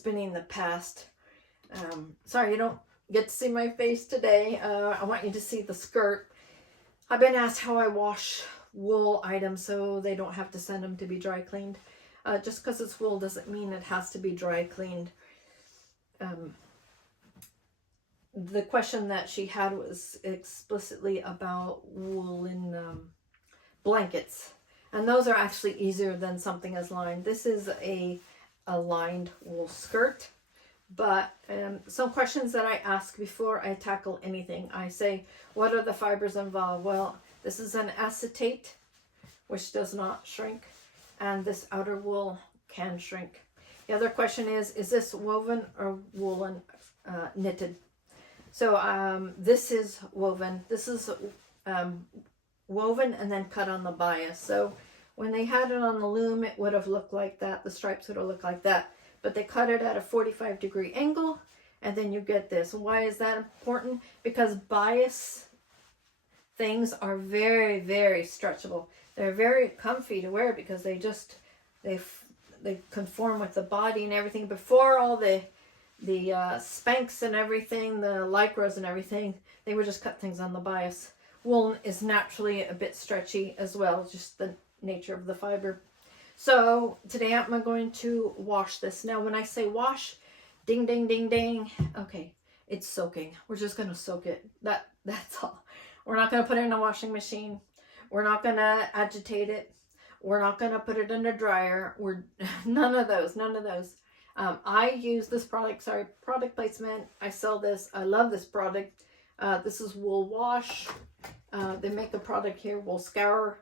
spinning the past. Sorry, you don't get to see my face today. I want you to see the skirt. I've been asked how I wash wool items so they don't have to send them to be dry cleaned. Just because it's wool doesn't mean it has to be dry cleaned. The question that she had was explicitly about woolen blankets. And those are actually easier than something as lined. This is a lined wool skirt. But some questions that I ask before I tackle anything. I say, what are the fibers involved? Well, this is an acetate, which does not shrink. And this outer wool can shrink. The other question is this woven or woolen knitted? So this is woven. This is woven and then cut on the bias. So when they had it on the loom, it would have looked like that. The stripes would have looked like that. But they cut it at a 45-degree angle, and then you get this. Why is that important? Because bias things are very, very stretchable. They're very comfy to wear because they conform with the body and everything. Before all the Spanx and everything, the Lycras and everything, they would just cut things on the bias. Wool is naturally a bit stretchy as well, just the nature of the fiber. So today I'm going to wash this. Now when I say wash, ding, ding, ding, ding, okay, it's soaking. We're just going to soak it. That's all. We're not going to put it in a washing machine. We're not going to agitate it. We're not going to put it in a dryer. None of those. I use this product, product placement. I sell this. I love this product. This is Wool Wash. They make a product here, Wool Scour.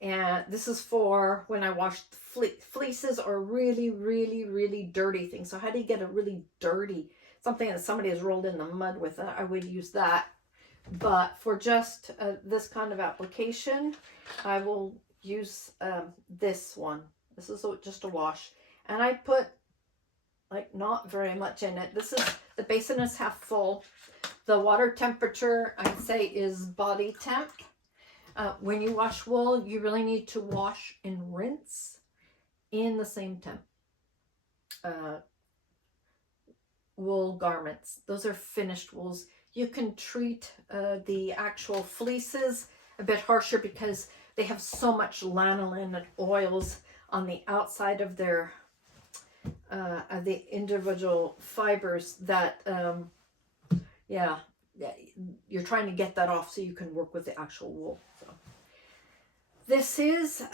And this is for when I wash fleeces or really, really, really dirty things. So how do you get a really dirty, something that somebody has rolled in the mud with? I would use that. But for just this kind of application, I will use this one. This is just a wash. And I put like not very much in it. This is, the basin is half full. The water temperature, I'd say, is body temp. When you wash wool, you really need to wash and rinse in the same temp. Wool garments, those are finished wools. You can treat the actual fleeces a bit harsher because they have so much lanolin and oils on the outside of their the individual fibers that you're trying to get that off so you can work with the actual wool. So this is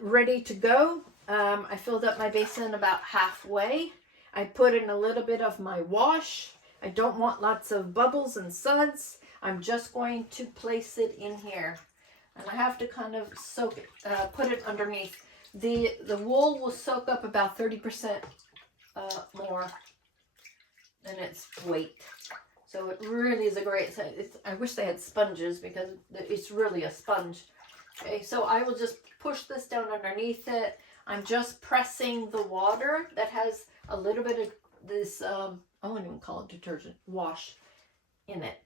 ready to go. I filled up my basin about halfway. I put in a little bit of my wash. I don't want lots of bubbles and suds. I'm just going to place it in here. And I have to kind of soak it, put it underneath. The wool will soak up about 30% more than its weight. So it really is a great, I wish they had sponges because it's really a sponge. Okay, so I will just push this down underneath it. I'm just pressing the water that has a little bit of this, I wouldn't even call it detergent, wash in it.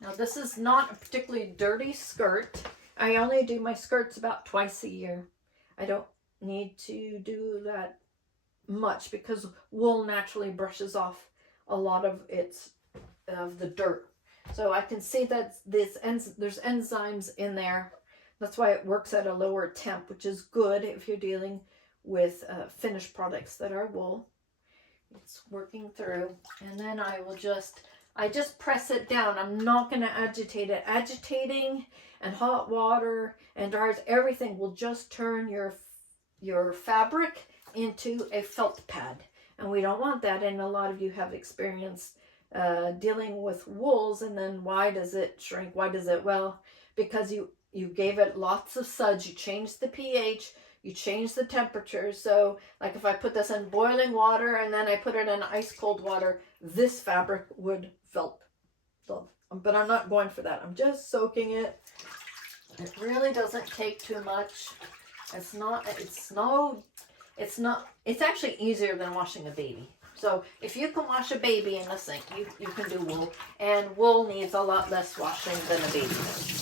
Now this is not a particularly dirty skirt. I only do my skirts about twice a year. I don't need to do that much because wool naturally brushes off a lot of the dirt. So I can see that there's enzymes in there. That's why it works at a lower temp, which is good if you're dealing with finished products that are wool. It's working through, and then I just press it down. I'm not going to agitate it. Agitating and hot water and dryers, everything will just turn your fabric into a felt pad, and we don't want that. And a lot of you have experience dealing with wools, and then why does it shrink? Why does it? Well, because you gave it lots of suds. You changed the pH. You change the temperature. So like if I put this in boiling water and then I put it in ice cold water, this fabric would felt. So, but I'm not going for that. I'm just soaking it. It really doesn't take too much. It's actually easier than washing a baby. So if you can wash a baby in the sink, you can do wool. And wool needs a lot less washing than a baby does.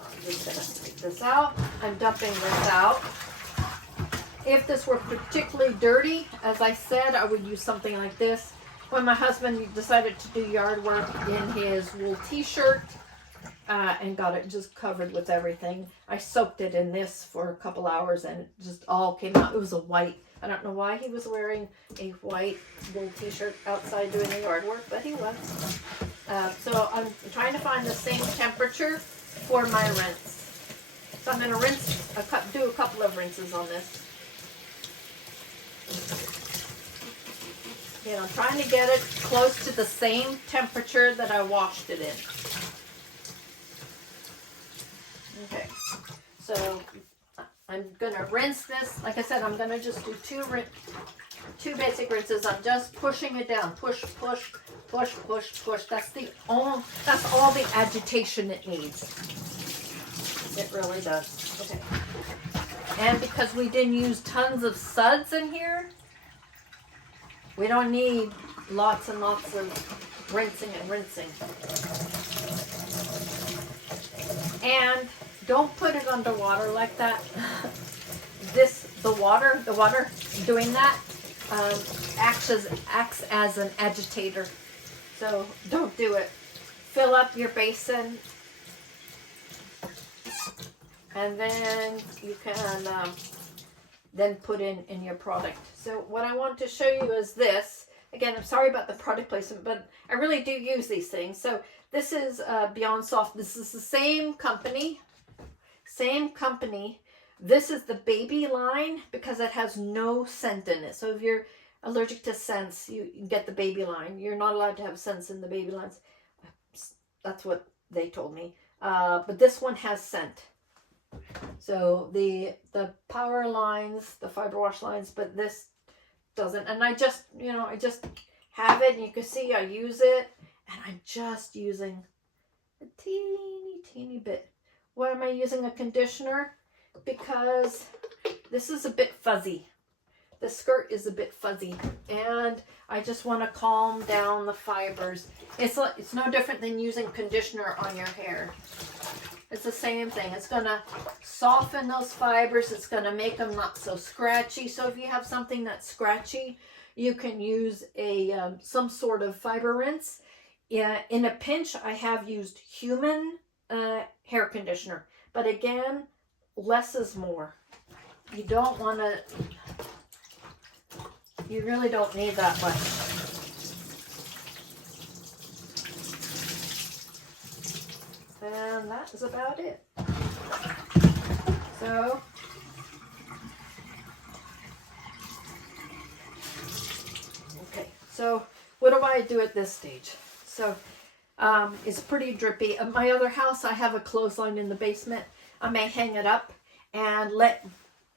I'm just going to take this out. I'm dumping this out. If this were particularly dirty, as I said, I would use something like this. When my husband decided to do yard work in his wool t-shirt and got it just covered with everything, I soaked it in this for a couple hours and it just all came out. It was a white. I don't know why he was wearing a white wool t-shirt outside doing the yard work, but he was. So I'm trying to find the same temperature for my rinse. So I'm going to rinse, do a couple of rinses on this. And I'm trying to get it close to the same temperature that I washed it in. Okay, so I'm going to rinse this. Like I said, I'm going to just do two basic rinses. I'm just pushing it down. Push, push, push, push, push. That's all the agitation it needs. It really does. Okay. And because we didn't use tons of suds in here, we don't need lots and lots of rinsing and rinsing. And don't put it underwater like that. The water doing that acts as an agitator. So don't do it. Fill up your basin, and then you can then put in your product. So what I want to show you is this. Again, I'm sorry about the product placement, but I really do use these things. So this is Beyond Soft. This is the same company. This is the baby line because it has no scent in it. So if you're allergic to scents, you get the baby line. You're not allowed to have scents in the baby lines. That's what they told me. But this one has scent. So the power lines, the fiber wash lines, but this doesn't. And I just have it, and you can see I use it, and I'm just using a teeny bit. Why am I using a conditioner? Because this is a bit fuzzy. The skirt is a bit fuzzy, and I just want to calm down the fibers. It's no different than using conditioner on your hair. It's the same thing. It's going to soften those fibers. It's going to make them not so scratchy. So if you have something that's scratchy, you can use some sort of fiber rinse. In a pinch, I have used human hair conditioner. But again, less is more. You don't want to... You really don't need that much. And that is about it. So, okay. So, what do I do at this stage? So, it's pretty drippy. At my other house, I have a clothesline in the basement. I may hang it up and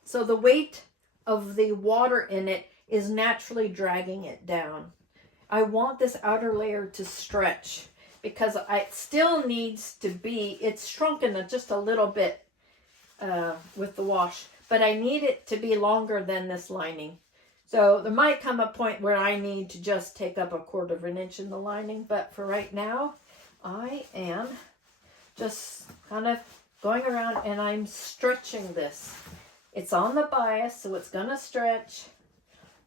so the weight of the water in it is naturally dragging it down. I want this outer layer to stretch because it still needs to be, it's shrunken just a little bit with the wash, but I need it to be longer than this lining. So there might come a point where I need to just take up 1/4 of an inch in the lining, but for right now, I am just kind of going around and I'm stretching this. It's on the bias, so it's gonna stretch.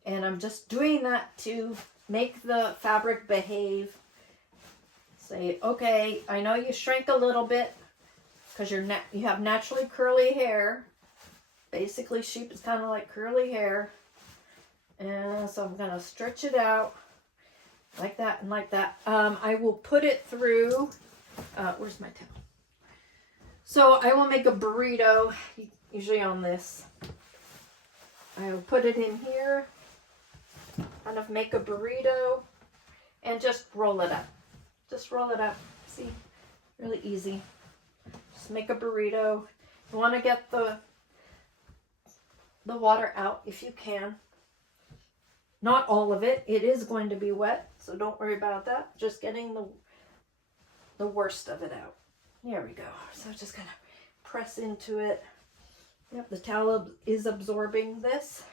And I'm just doing that to make the fabric behave. Say, okay, I know you shrank a little bit because you have naturally curly hair. Basically, sheep is kind of like curly hair. And so I'm going to stretch it out like that and like that. I will put it through, where's my towel? So I will make a burrito, usually on this. I will put it in here. Kind of make a burrito and just roll it up. Just roll it up. See, really easy. Just make a burrito. You want to get the water out if you can. Not all of it. It is going to be wet, so don't worry about that. Just getting the worst of it out. There we go. So just kind of press into it. Yep, the towel is absorbing this.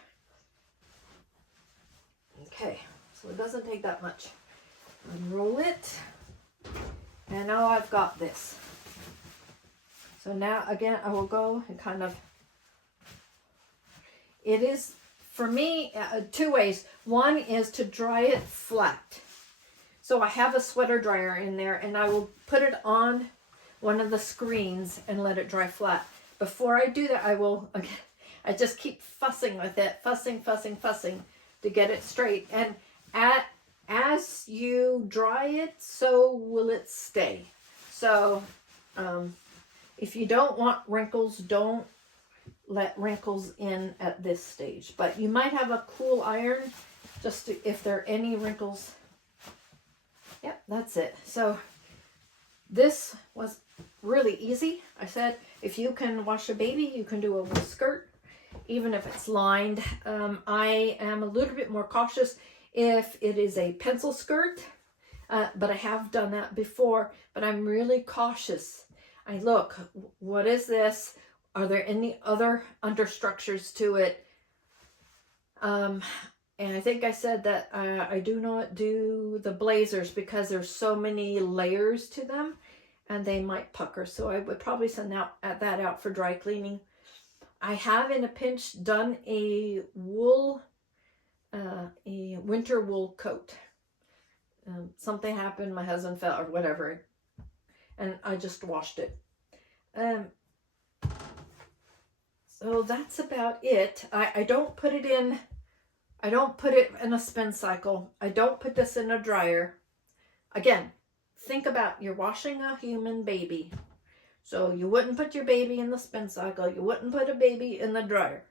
Okay, so it doesn't take that much. Unroll it. And now I've got this. So now again, I will go and kind of, it is, for me, two ways. One is to dry it flat. So I have a sweater dryer in there, and I will put it on one of the screens and let it dry flat. Before I do that, I just keep fussing with it, fussing to get it straight. And as you dry it, so will it stay. So if you don't want wrinkles, don't let wrinkles in at this stage. But you might have a cool iron just to, if there are any wrinkles. Yep, that's it. So this was really easy. I said if you can wash a baby, you can do a wool skirt, even if it's lined. I am a little bit more cautious if it is a pencil skirt, but I have done that before. But I'm really cautious. I look, what is this? Are there any other understructures to it? And I think I said that I do not do the blazers because there's so many layers to them and they might pucker. So I would probably send that out for dry cleaning. I have in a pinch done a wool, a winter wool coat. Something happened, my husband fell or whatever, and I just washed it. So that's about it. I don't put it in, I don't put it in a spin cycle. I don't put this in a dryer. Again, think about, you're washing a human baby. So you wouldn't put your baby in the spin cycle. You wouldn't put a baby in the dryer.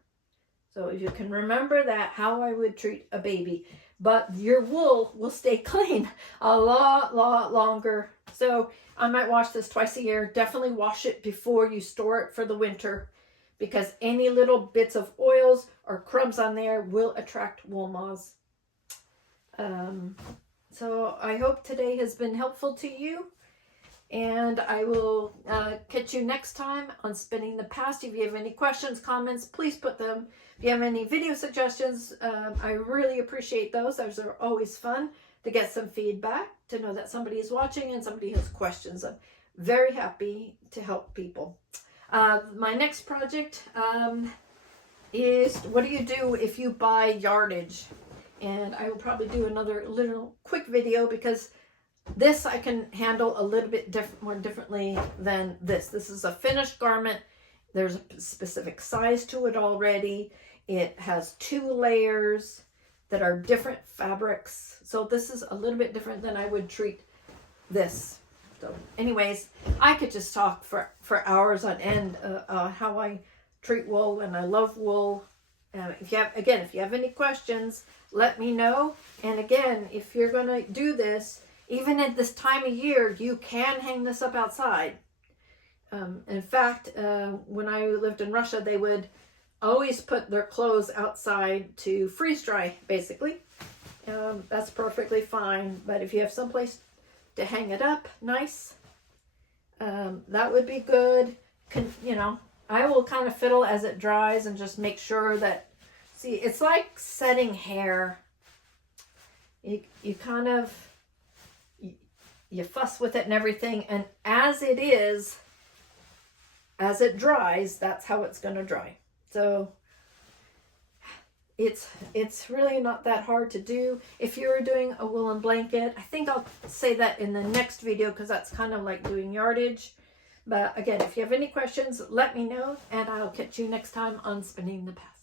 So if you can remember that, how I would treat a baby. But your wool will stay clean a lot longer. So I might wash this twice a year. Definitely wash it before you store it for the winter, because any little bits of oils or crumbs on there will attract wool moths. So I hope today has been helpful to you. And I will catch you next time on Spinning the Past. If you have any questions, comments, please put them. If you have any video suggestions, I really appreciate those. Those are always fun to get some feedback, to know that somebody is watching and somebody has questions. I'm very happy to help people. My next project is, what do you do if you buy yardage? And I will probably do another little quick video, because this I can handle a little bit more differently than this. This is a finished garment. There's a specific size to it already. It has 2 layers that are different fabrics. So this is a little bit different than I would treat this. So anyways, I could just talk for hours on end how I treat wool, and I love wool. If you have any questions, let me know. And again, if you're going to do this, even at this time of year, you can hang this up outside. In fact, when I lived in Russia, they would always put their clothes outside to freeze dry, basically. That's perfectly fine. But if you have someplace to hang it up nice, that would be good. I will kind of fiddle as it dries and just make sure that, see, it's like setting hair. You kind of, you fuss with it and everything, and as it dries, that's how it's going to dry. So it's really not that hard to do. If you're doing a woolen blanket, I think I'll say that in the next video, because that's kind of like doing yardage. But again, if you have any questions, let me know, and I'll catch you next time on Spinning the Past.